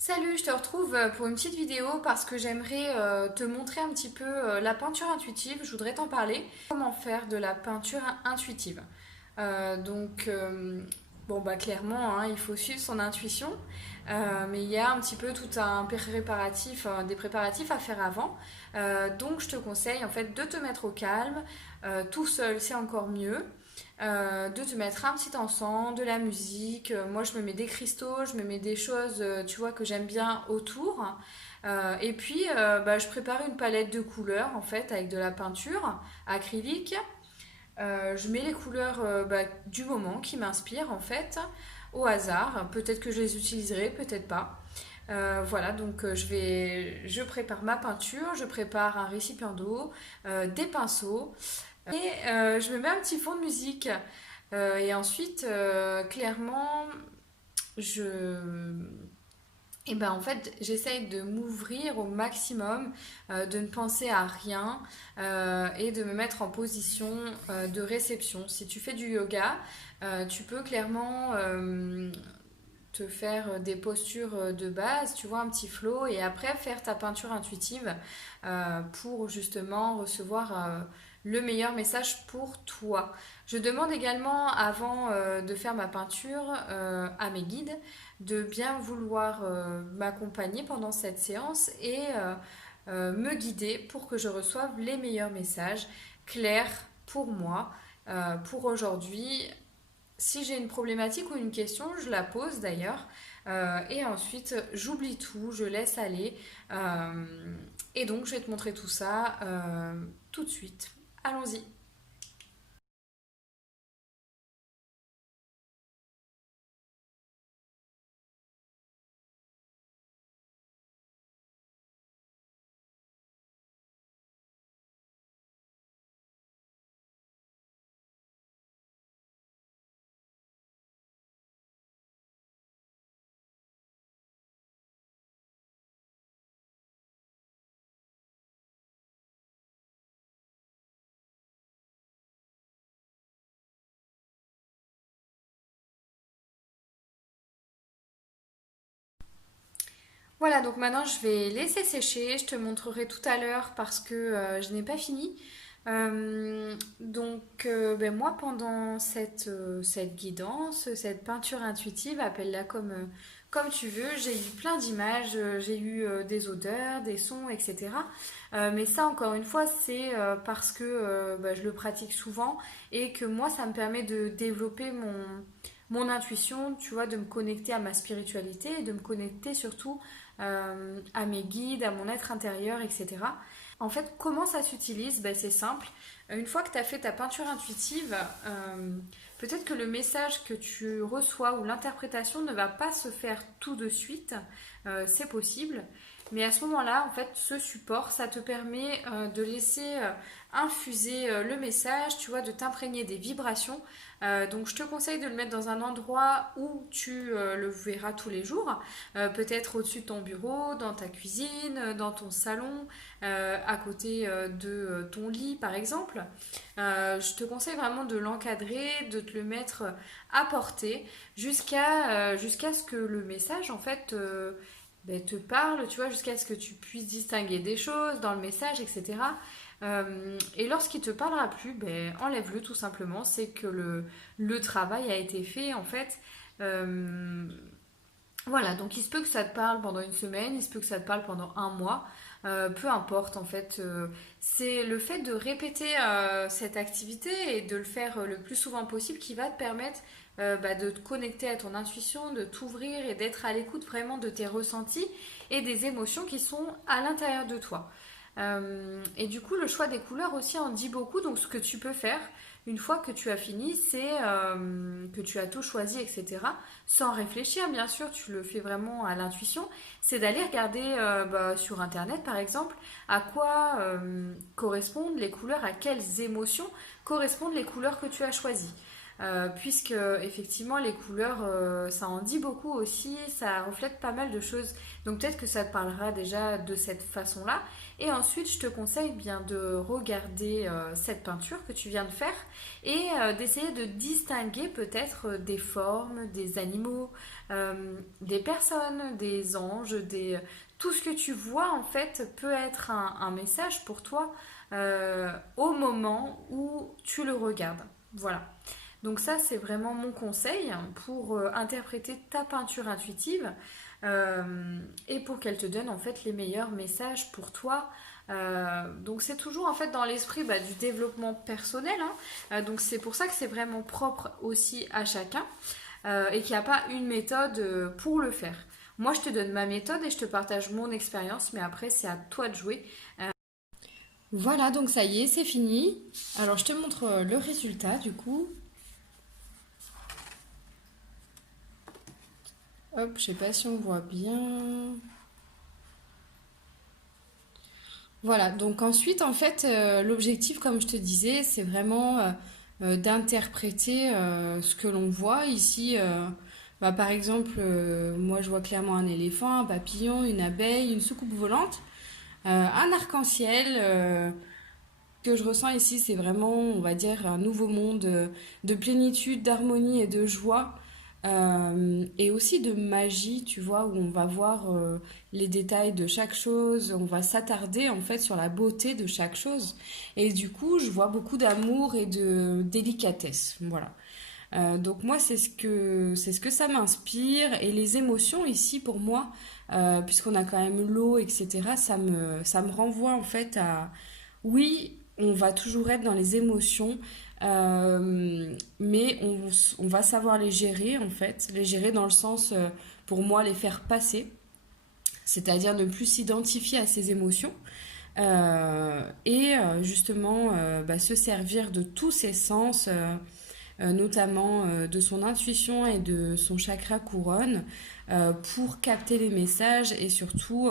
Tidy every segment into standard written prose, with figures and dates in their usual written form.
Salut, je te retrouve pour une petite vidéo parce que j'aimerais te montrer un petit peu la peinture intuitive. Je voudrais t'en parler. Comment faire de la peinture intuitive. Donc, bon, bah clairement, hein, il faut suivre son intuition. Mais il y a un petit peu tout un préparatif, des préparatifs à faire avant. Donc, je te conseille en fait de te mettre au calme. Tout seul, c'est encore mieux. De te mettre un petit encens, de la musique. Moi, je me mets des cristaux, je me mets des choses, tu vois, que j'aime bien autour. Et puis, bah, je prépare une palette de couleurs, en fait, avec de la peinture acrylique. Je mets les couleurs bah, du moment qui m'inspirent, en fait, au hasard. Peut-être que je les utiliserai, peut-être pas. Voilà, donc je prépare ma peinture, je prépare un récipient d'eau, des pinceaux. Et je me mets un petit fond de musique. Et ensuite, clairement, je... Et ben en fait, j'essaye de m'ouvrir au maximum, de ne penser à rien et de me mettre en position de réception. Si tu fais du yoga, tu peux clairement te faire des postures de base, tu vois, un petit flow, et après faire ta peinture intuitive pour justement recevoir le meilleur message pour toi. Je demande également, avant de faire ma peinture, à mes guides de bien vouloir m'accompagner pendant cette séance et me guider pour que je reçoive les meilleurs messages clairs pour moi, pour aujourd'hui. Si j'ai une problématique ou une question, je la pose d'ailleurs. Et ensuite, j'oublie tout, je laisse aller. Euh, et donc, je vais te montrer tout ça tout de suite. Allons-y. Voilà, donc maintenant je vais laisser sécher. Je te montrerai tout à l'heure parce que je n'ai pas fini. Ben moi, pendant cette guidance, cette peinture intuitive, appelle-la comme tu veux, j'ai eu plein d'images, j'ai eu des odeurs, des sons, etc. Mais ça, encore une fois, c'est parce que ben, je le pratique souvent et que moi, ça me permet de développer mon intuition, tu vois, de me connecter à ma spiritualité et de me connecter surtout à mes guides, à mon être intérieur, etc. En fait, comment ça s'utilise? Ben, c'est simple. Une fois que tu as fait ta peinture intuitive, peut-être que le message que tu reçois ou l'interprétation ne va pas se faire tout de suite. C'est possible. Mais à ce moment-là, en fait, ce support, ça te permet de laisser infuser le message, tu vois, de t'imprégner des vibrations. Donc, je te conseille de le mettre dans un endroit où tu le verras tous les jours. Peut-être au-dessus de ton bureau, dans ta cuisine, dans ton salon, à côté de ton lit par exemple. Je te conseille vraiment de l'encadrer, de te le mettre à portée jusqu'à ce que le message en fait ben, te parle, tu vois, jusqu'à ce que tu puisses distinguer des choses dans le message, etc. Et lorsqu'il te parlera plus, ben, enlève-le tout simplement. C'est que le travail a été fait en fait. Euh, voilà, donc il se peut que ça te parle pendant une semaine, il se peut que ça te parle pendant un mois, peu importe en fait. C'est le fait de répéter cette activité et de le faire le plus souvent possible qui va te permettre bah, de te connecter à ton intuition, de t'ouvrir et d'être à l'écoute vraiment de tes ressentis et des émotions qui sont à l'intérieur de toi. Et du coup, le choix des couleurs aussi en dit beaucoup. Donc, ce que tu peux faire, une fois que tu as fini, c'est que tu as tout choisi, etc. Sans réfléchir, bien sûr, tu le fais vraiment à l'intuition. C'est d'aller regarder bah, sur Internet, par exemple, à quoi correspondent les couleurs, à quelles émotions correspondent les couleurs que tu as choisies. puisque effectivement les couleurs, ça en dit beaucoup aussi, ça reflète pas mal de choses. Donc peut-être que ça te parlera déjà de cette façon-là. Et ensuite, je te conseille bien de regarder cette peinture que tu viens de faire et d'essayer de distinguer peut-être des formes, des animaux, des personnes, des anges, tout ce que tu vois en fait peut être un message pour toi au moment où tu le regardes. Voilà. Donc ça, c'est vraiment mon conseil pour interpréter ta peinture intuitive et pour qu'elle te donne en fait les meilleurs messages pour toi. Donc c'est toujours en fait dans l'esprit du développement personnel, hein. Donc c'est pour ça que c'est vraiment propre aussi à chacun et qu'il n'y a pas une méthode pour le faire. Moi, je te donne ma méthode et je te partage mon expérience, mais après, c'est à toi de jouer. Voilà, donc ça y est, c'est fini. Alors, je te montre le résultat du coup. Hop, je sais pas si on voit bien. Voilà, donc ensuite, en fait, l'objectif, comme je te disais, c'est vraiment d'interpréter ce que l'on voit ici. Par exemple, moi, je vois clairement un éléphant, un papillon, une abeille, une soucoupe volante, un arc-en-ciel. Ce que je ressens ici, c'est vraiment, on va dire, un nouveau monde de plénitude, d'harmonie et de joie. Et aussi de magie, tu vois, où on va voir les détails de chaque chose, on va s'attarder en fait sur la beauté de chaque chose. Et du coup, je vois beaucoup d'amour et de délicatesse. Voilà. Donc moi, c'est ce que ça m'inspire. Et les émotions ici, pour moi, puisqu'on a quand même l'eau, etc., ça me renvoie en fait à... Oui, on va toujours être dans les émotions, mais on va savoir les gérer, en fait. Les gérer dans le sens, pour moi, les faire passer. C'est-à-dire ne plus s'identifier à ces émotions. Et justement, se servir de tous ses sens, notamment de son intuition et de son chakra couronne, pour capter les messages et surtout,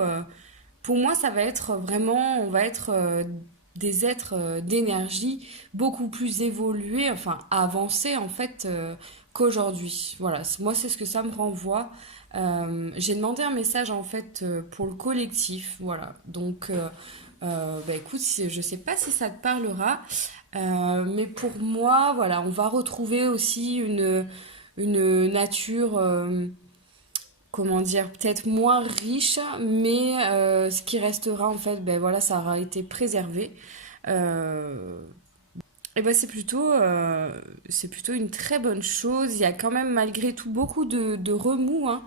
pour moi, ça va être vraiment, on va être des êtres d'énergie beaucoup plus évolués, enfin avancés en fait qu'aujourd'hui. Voilà, moi c'est ce que ça me renvoie. J'ai demandé un message en fait pour le collectif, voilà. Donc, écoute, je sais pas si ça te parlera, mais pour moi, voilà, on va retrouver aussi une nature, comment dire, peut-être moins riche, mais ce qui restera en fait, voilà, ça aura été préservé. Euh, et c'est plutôt une très bonne chose. Il y a quand même malgré tout beaucoup de remous, hein.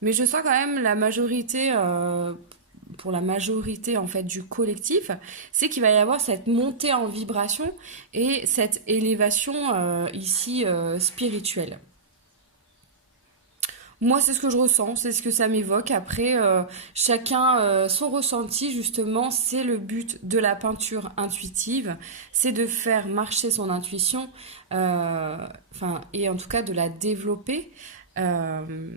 Mais je sens quand même la majorité, pour la majorité en fait du collectif, c'est qu'il va y avoir cette montée en vibration et cette élévation ici spirituelle. Moi, c'est ce que je ressens, c'est ce que ça m'évoque. Après, chacun son ressenti, justement, c'est le but de la peinture intuitive, c'est de faire marcher son intuition, et en tout cas de la développer. euh,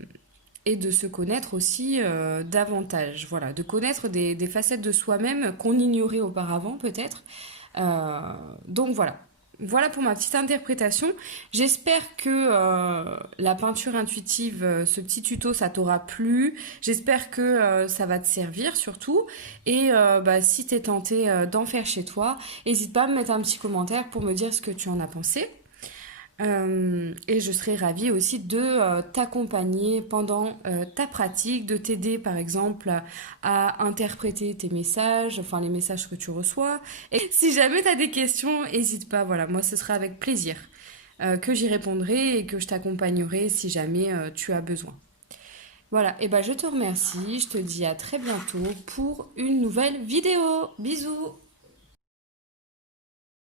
et de se connaître aussi davantage. Voilà, de connaître des facettes de soi-même qu'on ignorait auparavant peut-être. Euh, donc voilà. Voilà pour ma petite interprétation. J'espère que la peinture intuitive, ce petit tuto, ça t'aura plu. J'espère que ça va te servir surtout. Et si t'es tenté d'en faire chez toi, n'hésite pas à me mettre un petit commentaire pour me dire ce que tu en as pensé. Et je serais ravie aussi de t'accompagner pendant ta pratique, de t'aider par exemple à interpréter tes messages, enfin les messages que tu reçois. Et si jamais tu as des questions, n'hésite pas, voilà, moi ce sera avec plaisir que j'y répondrai et que je t'accompagnerai si jamais tu as besoin. Voilà, et je te remercie, je te dis à très bientôt pour une nouvelle vidéo. Bisous!